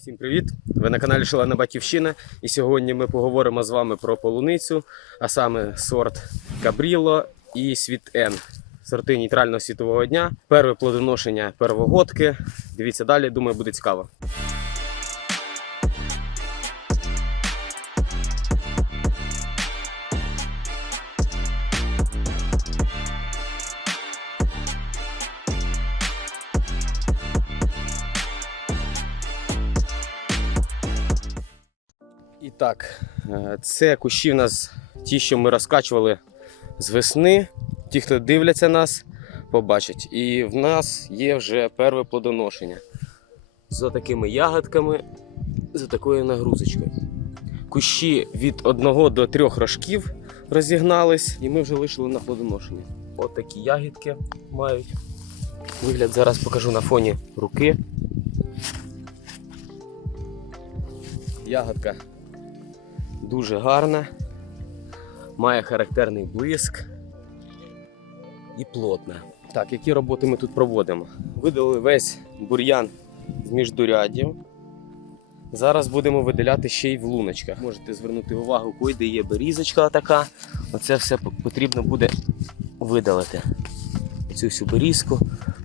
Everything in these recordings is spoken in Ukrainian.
Всім привіт! Ви на каналі Шалена Батьківщина. І сьогодні ми поговоримо з вами про полуницю, а саме сорт Кабріло і Світ Н. Сорти нейтрального світового дня. Перше плодоношення первогодки. Дивіться далі, думаю, буде цікаво. Так, е, це кущі в нас ті, що ми розкачували з весни. Ті, хто дивляться нас, побачать. І в нас є вже перше плодоношення з такими ягодками, з такою нагрузочкою. Кущі від 1 до 3 рожків розігнались, і ми вже вийшли на плодоношення. От такі ягідки мають. Вигляд зараз покажу на фоні руки. Ягодка дуже гарна, має характерний блиск і плотна. Так, які роботи ми тут проводимо? Видали весь бур'ян з міждуряддів. Зараз будемо виділяти ще й в луночках. Можете звернути увагу, кой де є берізочка така. Оце все потрібно буде видалити. Цю всю берізку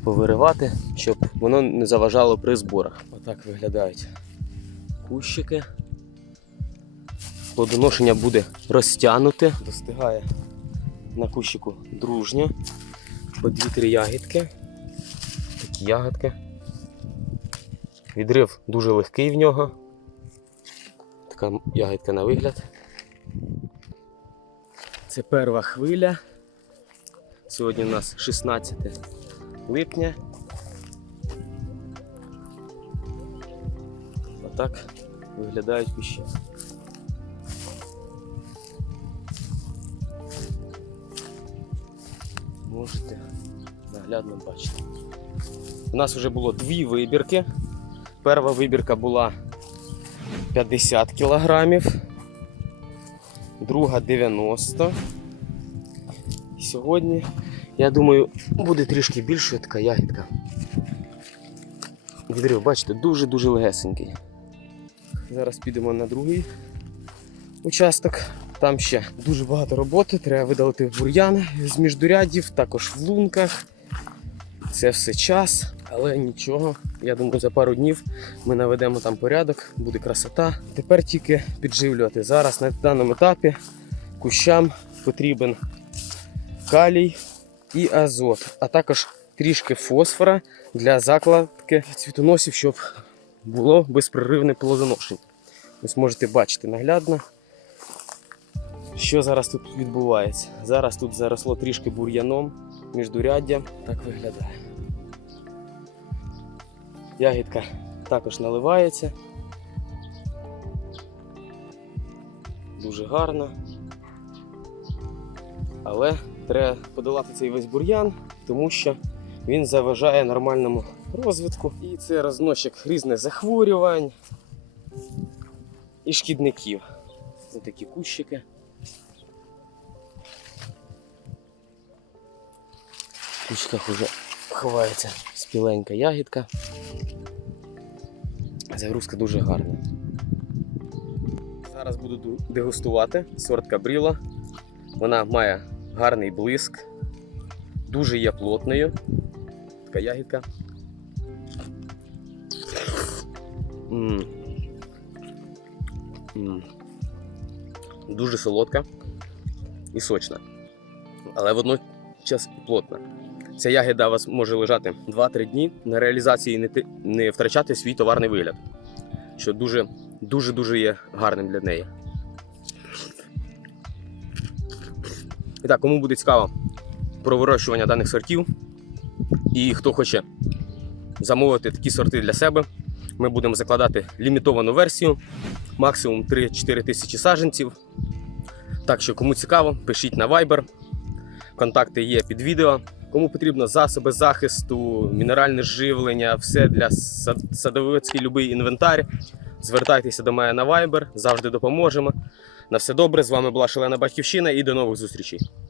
повиривати, щоб воно не заважало при зборах. Отак виглядають кущики. Плодоношення буде розтягнуте, достигає на кущику дружньо. По дві-три ягідки. Такі ягодки. Відрив дуже легкий в нього. Така ягідка на вигляд. Це перша хвиля. Сьогодні у нас 16 липня. Отак виглядають кущі. Можете наглядно бачити. У нас вже було дві вибірки. Перша вибірка була 50 кілограмів, друга 90. Сьогодні, я думаю, буде трішки більше така ягідка. Відрив, бачите, дуже-дуже легесенький. Зараз підемо на другий участок. Там ще дуже багато роботи. Треба видалити бур'ян з міждурядів, також в лунках. Це все час, але нічого. Я думаю, за пару днів ми наведемо там порядок, буде красота. Тепер тільки підживлювати. Зараз на даному етапі кущам потрібен калій і азот, а також трішки фосфора для закладки цвітоносів, щоб було безперервне плодоношення. Ось можете бачити наглядно, що зараз тут відбувається. Зараз тут заросло трішки бур'яном, міждуряддя. Так виглядає. Ягідка також наливається. Дуже гарно. Але треба подолати цей весь бур'ян, тому що він заважає нормальному розвитку. І це рознощик різних захворювань і шкідників. Ось такі кущики. В кущиках вже ховається спіленька ягідка. Загрузка дуже гарна. Зараз буду дегустувати сорт Кабріла. Вона має гарний блиск, дуже є плотною. Така ягідка. М. М. Дуже солодка і сочна. Але водночас і плотна. Ця ягіда вас може лежати 2-3 дні на реалізації не, не втрачати свій товарний вигляд, що дуже дуже є гарним для неї. І так, кому буде цікаво про вирощування даних сортів, і хто хоче замовити такі сорти для себе, ми будемо закладати лімітовану версію, максимум 3-4 тисячі саджанців. Так що, кому цікаво, пишіть на Viber. Контакти є під відео. Кому потрібно засоби захисту, мінеральне живлення, все для садовицький любий інвентар. Звертайтеся до мене на Viber, завжди допоможемо. На все добре. З вами була Шалена Батьківщина і до нових зустрічей.